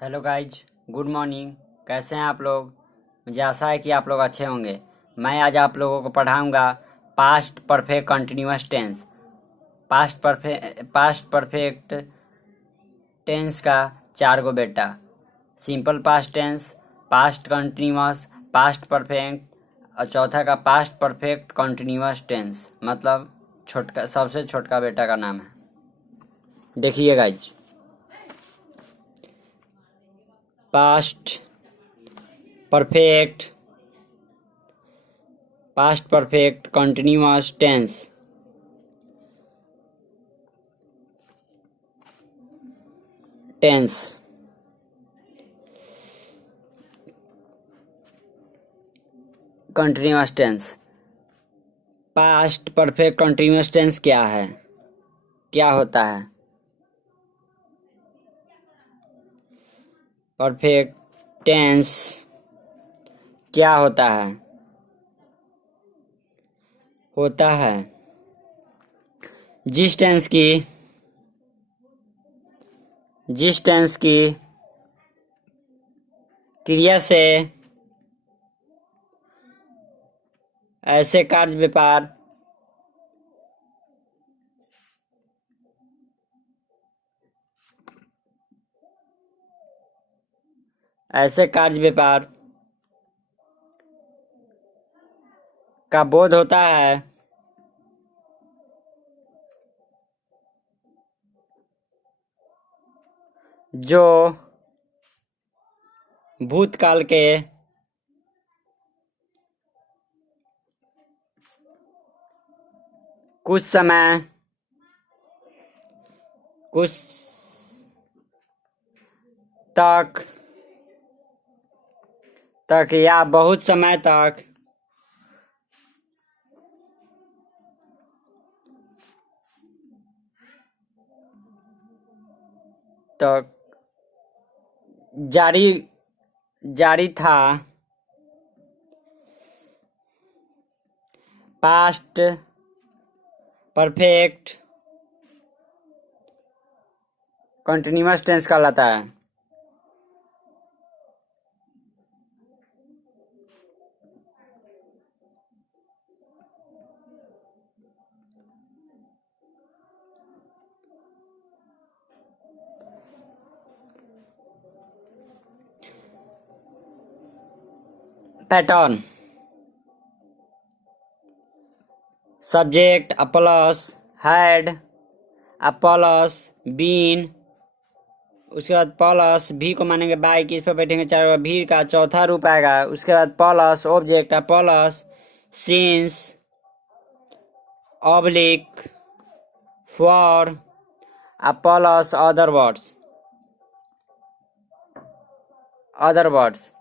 Hello guys, good morning. कैसे हैं आप लोग? मुझे आशा है कि आप लोग अच्छे होंगे। मैं आज आप लोगों को पढ़ाऊंगा past perfect continuous tense. Past perfect tense का चार गो बेटा: simple past tense, past continuous, past perfect और चौथा का पास्ट परफेक्ट कंटिन्यूअस टेंस, मतलब छोटका, सबसे छोटका बेटा का नाम है। देखिए guys, past perfect continuous tense. Continuous tense. Past perfect continuous tense क्या है, क्या होता है? परफेक्ट टेंस क्या होता है? होता है जिस टेंस की क्रिया से ऐसे कार्य व्यापार का बोध होता है, जो भूतकाल के कुछ तक या बहुत समय तक जारी था। पास्ट परफेक्ट कंटिन्यूअस टेंस कहलाता है। Pattern: subject plus had plus been, उसके बाद प्लस भी को मानेंगे बाय की, इस पर बैठेंगे चार, भी का चौथा रूप आएगा। उसके बाद plus object plus since oblique for plus other words.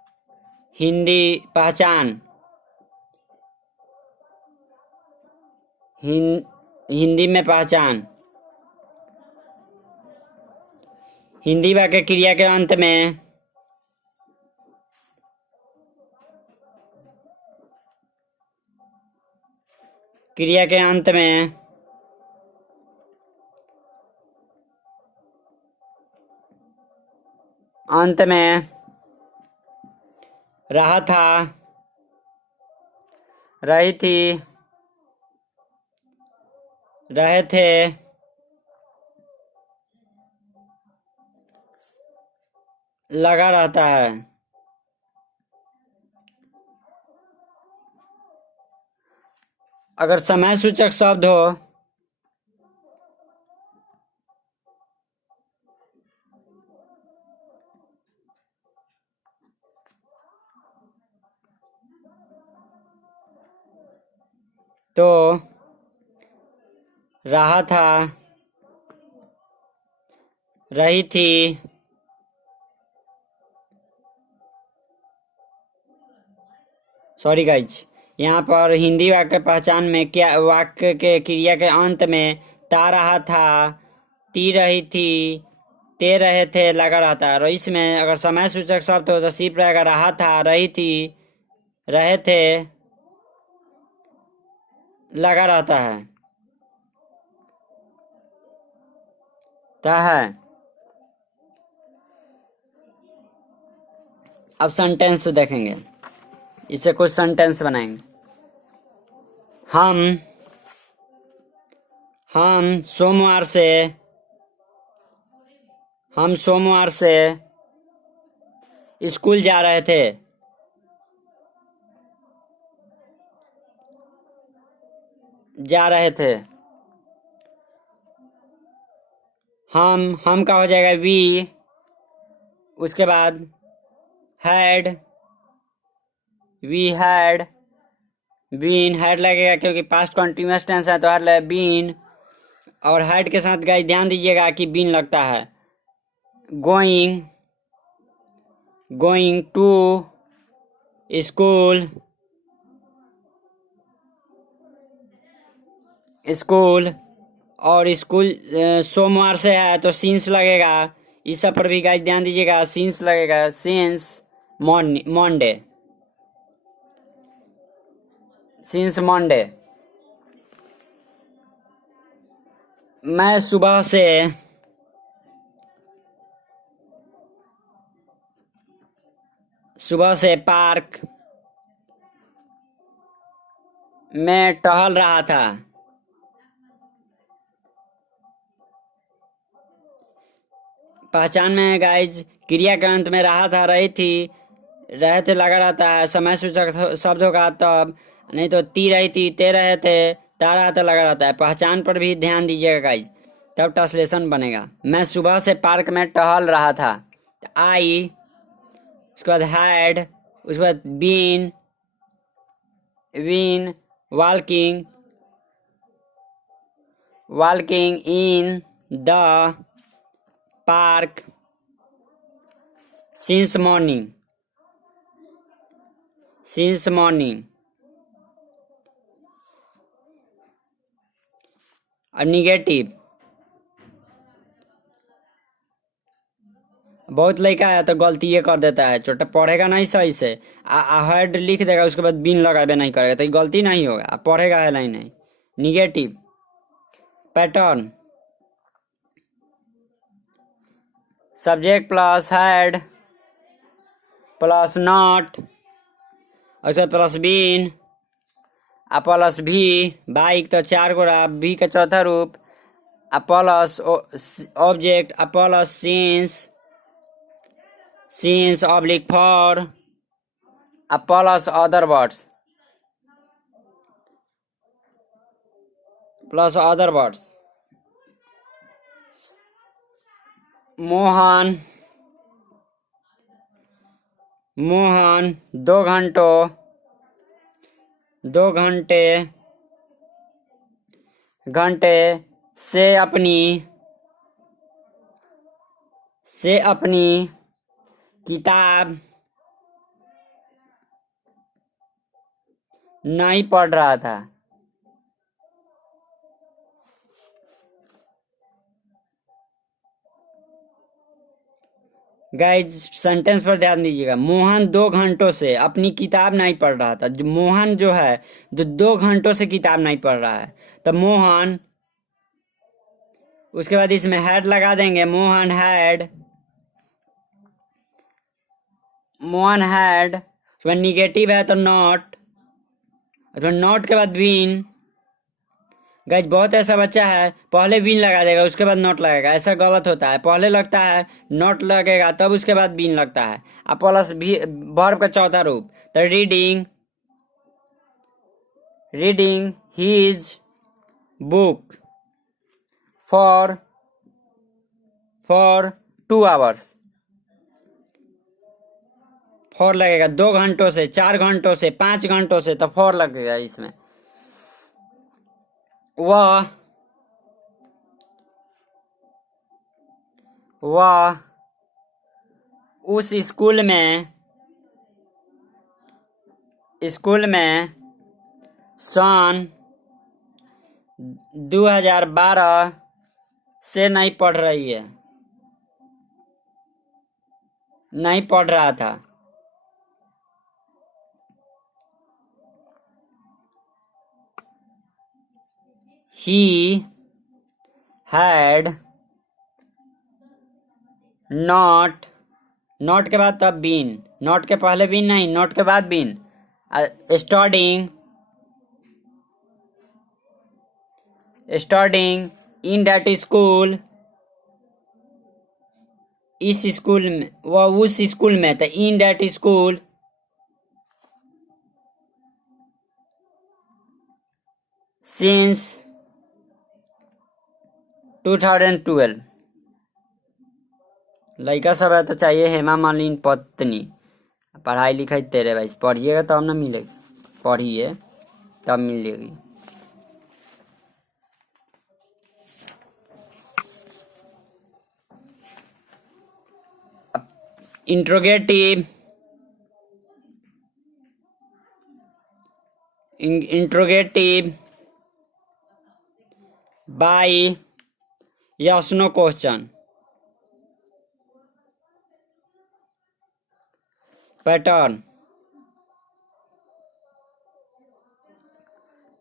Hindi पहचान, हिंदी में पहचान। हिंदी वाक्य क्रिया के अंत में रहा था, रही थी, रहे थे, लगा रहता है। अगर समय सूचक शब्द हो तो रहा था, रही थी, सॉरी गाइज, यहाँ पर हिंदी वाक्य पहचान में क्या वाक्य के क्रिया के अंत में ता रहा था, ती रही थी, ते रहे थे लगा रहता है। और इसमें अगर समय सूचक शब्द हो तो सिर्फ रहेगा रहा था, रही थी, रहे थे, लगा रहता है। ता है अब सेंटेंस देखेंगे, इससे कुछ सेंटेंस बनाएंगे। हम सोमवार से स्कूल जा रहे थे। हम का हो जाएगा वी, उसके बाद वी हैड बीन, हैड लगेगा क्योंकि पास्ट कंटिन्यूअस टेंस है तो हैड लगेगा बीन, और हैड के साथ गाइस ध्यान दीजिएगा कि बीन लगता है। गोइंग टू स्कूल, और स्कूल सोमवार से है तो सिंस लगेगा। इस सब पर भी गाइस ध्यान दीजिएगा, सिंस लगेगा, सिंस मंडे। मैं सुबह से पार्क में टहल रहा था। पहचान में गाइज क्रिया के अंत में रहा था, रही थी, रहे थे लगा रहता है समय सूचक शब्द होगा तब, नहीं तो ती रही थी, ते रहे थे, ता रहा था लगा रहता है। पहचान पर भी ध्यान दीजिएगा गाइज, तब ट्रांसलेशन बनेगा। मैं सुबह से पार्क में टहल रहा था, आई, उसके बाद हैड, उसके बाद been walking in the park since morning. और निगेटिव, बहुत लड़का है तो गलती ये कर देता है, छोटा पढ़ेगा नहीं सही से, हेड लिख देगा, उसके बाद बीन लगाबे नहीं करेगा तो गलती नहीं होगा, पढ़ेगा है नहीं। Negative pattern, subject plus had plus not, उसके बाद प्लस बीन, प्लस भी, बाइक तो 4 गो रहा, भी का चौथा रूप, plus object, plus since oblique for, plus other words, Mohan 2 घंटे से अपनी किताब नहीं पढ़ रहा था। गाइज सेंटेंस पर ध्यान दीजिएगा। मोहन 2 घंटों से अपनी किताब नहीं पढ़ रहा था। जो मोहन जो है 2 घंटों से किताब नहीं पढ़ रहा है, तो मोहन, उसके बाद इसमें हैड लगा देंगे, मोहन हैड, उसके बाद निगेटिव है तो नॉट के बाद बीन। गाइज बहुत ऐसा बच्चा है पहले बीन लगा देगा उसके बाद नॉट लगेगा, ऐसा गलत होता है। पहले लगता है नॉट लगेगा तब उसके बाद बीन लगता है। अब प्लस भी वर्ब का चौथा रूप, तो reading his book for 2 hours. 4 लगेगा, 2 घंटों से, 4 घंटों से, 5 घंटों से, तो 4 लगेगा इसमें। वह उस स्कूल में सन 2012 से नहीं पढ़ रहा था। He had not के बाद तब बीन, नॉट के पहले बीन नहीं, नॉट के बाद been. Studying, studying in that school, इस स्कूल में, वह उस स्कूल में, तो इन दैट स्कूल। सिंस 2012। लड़का सब है तो चाहिए हेमा मालिनी पत्नी। पढ़ाई लिखाई तेरे भाई, पढ़िएगा तब ना मिलेगी, पढ़िए तब मिलेगी। Interrogative, interrogative by yes no question. Pattern,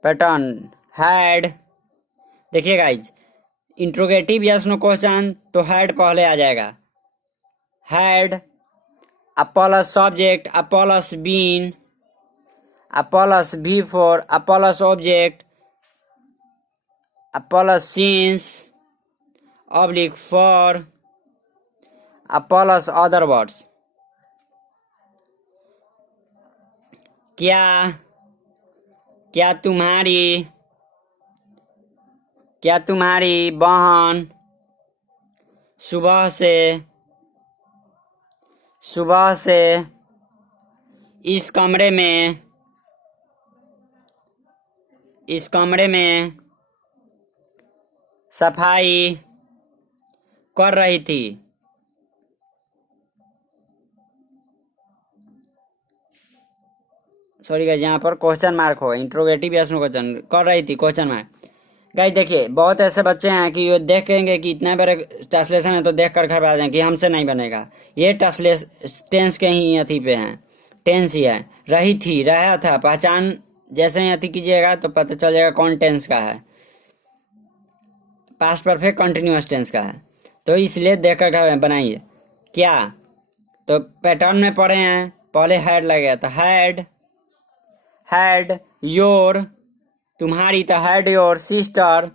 pattern had. देखिए guys, interrogative yes no question तो हैड पहले आ जाएगा। Had, plus subject, plus been, plus V four, plus object, plus since oblique for, plus other words. क्या, क्या तुम्हारी, क्या तुम्हारी बहन सुबह से, सुबह से इस कमरे में, इस कमरे में सफाई कर रही थी। सॉरी गाइस, यहाँ पर क्वेश्चन मार्क हो, इंट्रोगेटिव यस नो क्वेश्चन कर रही थी क्वेश्चन मार्क। गाइस देखिए, बहुत ऐसे बच्चे हैं कि ये देखेंगे कि इतना बड़ा ट्रांसलेशन है तो देख कर घबरा जाएं कि हमसे नहीं बनेगा। ये टेंस के ही अथी पे हैं, टेंस ही है। रही थी, रहा था, पहचान जैसे ही अथी कीजिएगा तो पता चल जाएगा कौन टेंस का है। पास्ट परफेक्ट कंटिन्यूअस टेंस का है, तो इसलिए देख कर बनाइए। क्या, तो पैटर्न में पढ़े हैं, पहले हैड लगेगा तो हैड, हैड योर, तुम्हारी तो had your sister,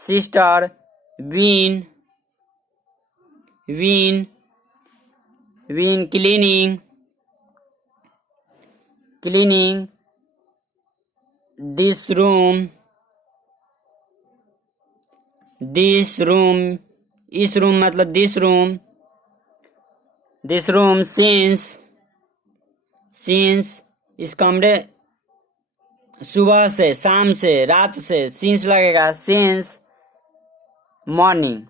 sister been, been, been cleaning, cleaning this room, this room, इस रूम मतलब this room, this room since, since इस कमरे, सुबह से, शाम से, रात से, सिंस लगेगा, सिंस मॉर्निंग,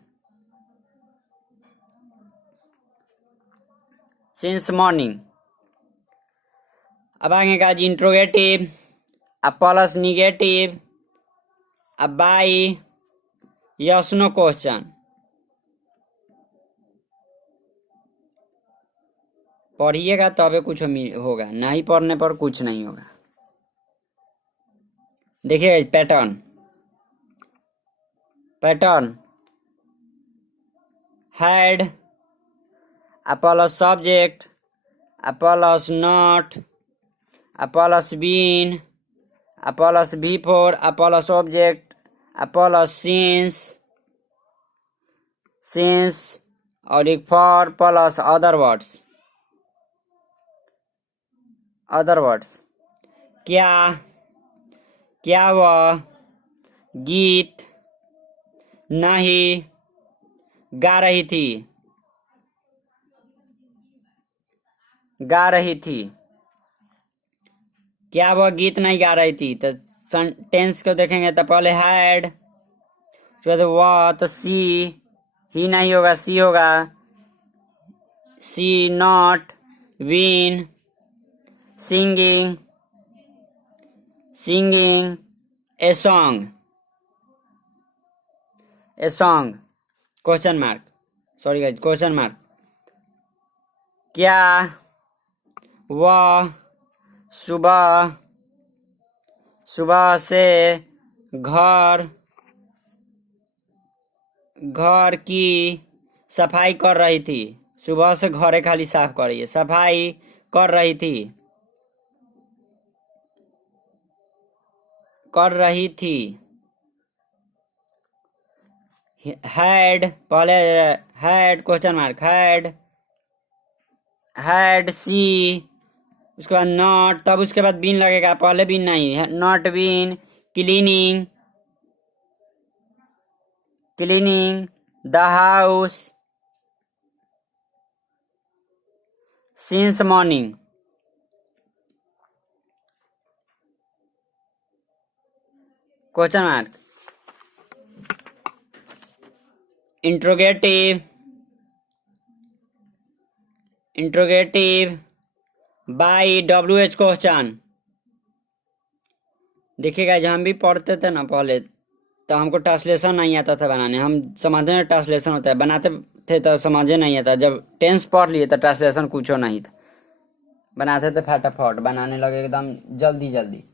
सिंस मॉर्निंग। अब आगे का जी इंट्रोगेटिव, अब प्लस निगेटिव, अब बाई यस नो क्वेश्चन। पढ़िएगा तबे कुछ होगा, नहीं पढ़ने पर कुछ नहीं होगा। देखिए pattern, pattern had, plus subject, plus not, plus been, plus V four, plus object, plus since, since और एक for plus other words, other words. क्या, क्या वह गीत नहीं गा रही थी, गा रही थी। क्या वह गीत नहीं गा रही थी, तो टेंस को देखेंगे तो पहले हैड, उसके बाद वह, तो सी ही नहीं होगा, सी होगा, she not, been, singing, singing a song, a song question mark, sorry guys question mark. क्या वह सुबह, सुबह से घर, घर की सफाई कर रही थी, सुबह से घरे खाली साफ कर रही है, सफाई कर रही थी, कर रही थी। हैड पहले, हैड क्वेश्चन मार्क, हैड सी, उसके बाद नॉट, तब उसके बाद बीन लगेगा, पहले बीन नहीं, not been cleaning, cleaning the house since morning. Question mark, interrogative, interrogative by WH question. देखिएगा जब हम भी पढ़ते थे ना पहले, तो हमको ट्रांसलेशन नहीं आता था बनाने, हम समझे ना ट्रांसलेशन होता है, बनाते थे तो समझे नहीं आता। जब टेंस पढ़ लिए तो ट्रांसलेशन कुछ नहीं था, बनाते थे फटाफट, बनाने लगे एकदम जल्दी जल्दी।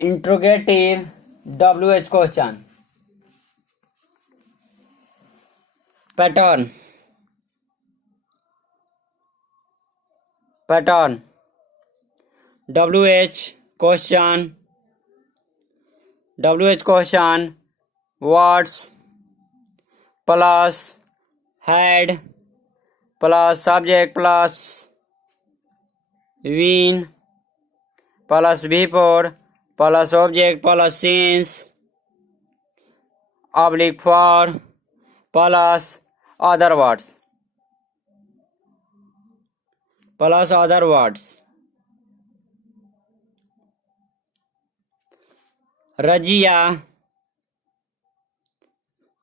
Interrogative WH question, pattern, pattern WH question, WH question words plus had plus subject plus been plus before plus object plus since oblique for plus other words, plus other words. Razia,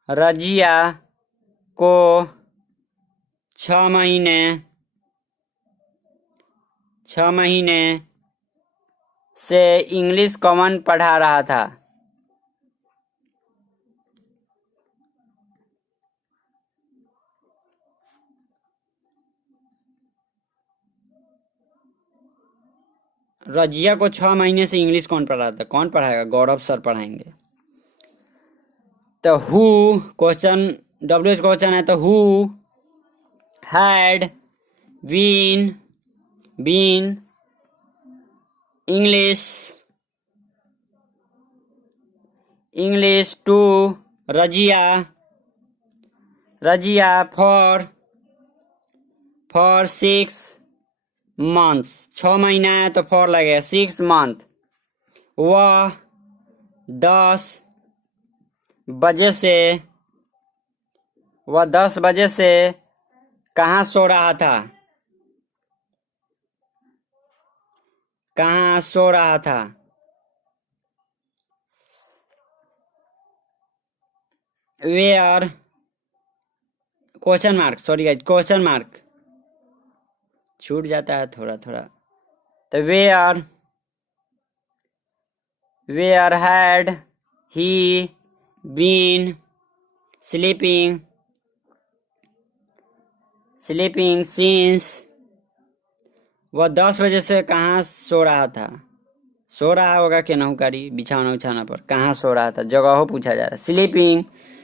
Razia को 6 महीने से इंग्लिश कॉमन पढ़ा रहा था। रजिया को 6 महीने से English कौन पढ़ा रहा था? कौन पढ़ाएगा? गौरव सर पढ़ाएंगे। तो हु क्वेश्चन, WH क्वेश्चन है, तो who had been English to Razia for 6 months, 6 महीना है तो 4 लगेगा, 6 month। वह 10 बजे से कहाँ सो रहा था? कहाँ सो रहा था? Where question mark, sorry guys, question mark छूट जाता है थोड़ा थोड़ा। तो where had he been sleeping since, वह 10 बजे से कहाँ सो रहा था? सो रहा होगा कि नौकरी बिछाना उछाना पर, कहाँ सो रहा था, जगह हो पूछा जा रहा है। Sleeping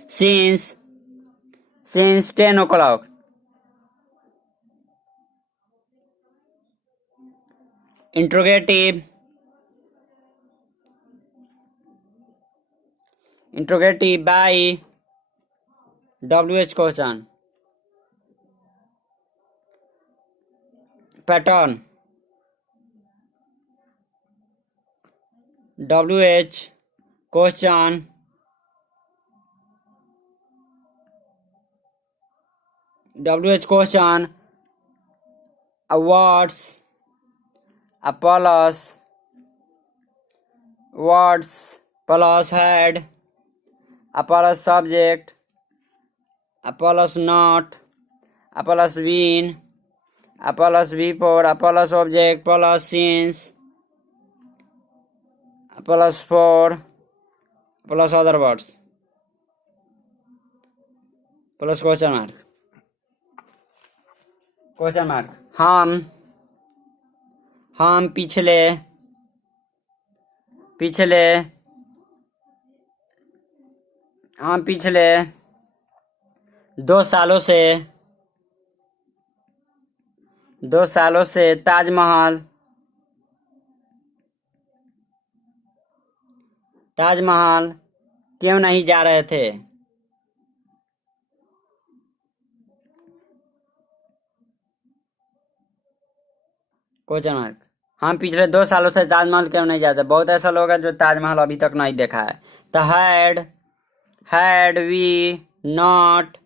since 10 o'clock। Interrogative by WH question, pattern WH question words plus head plus subject plus not plus been plus before plus object plus since plus for plus other words plus question mark। हम पिछले 3 हम पिछले 2 सालों से ताजमहल क्यों नहीं जा रहे थे? Question mark. हम पिछले 2 सालों से ताजमहल क्यों नहीं जाते? बहुत ऐसा लोग हैं जो ताजमहल अभी तक नहीं देखा है। तो had we not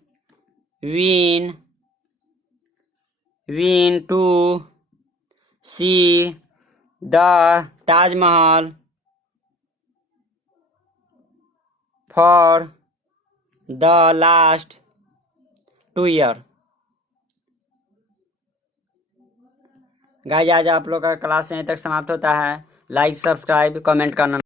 been to see the Taj Mahal for the last 2 year. Guys आज आप लोग का क्लास यहीं तक समाप्त होता है। लाइक सब्सक्राइब कमेंट करना।